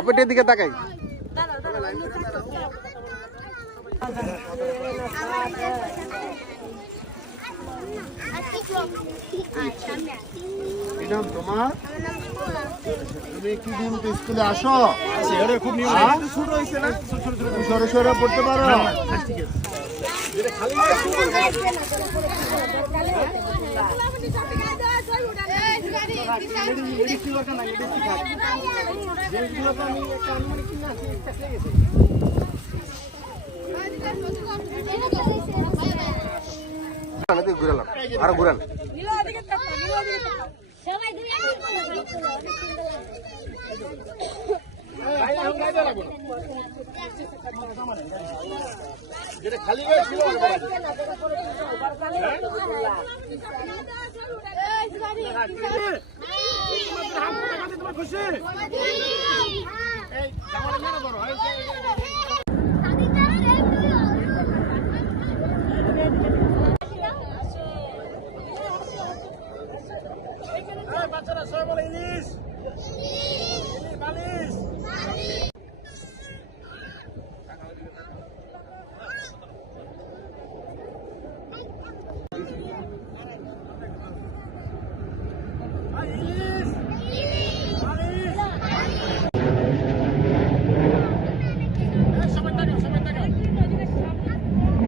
আপনার দিকে তাকাই। তোমার তুমি কি দিন স্কুলে আসো? খুব ছোট হয়েছে না, সরে সরে পড়তে পারো। ঘুরালাম আরো ঘুরান। খালি খুশি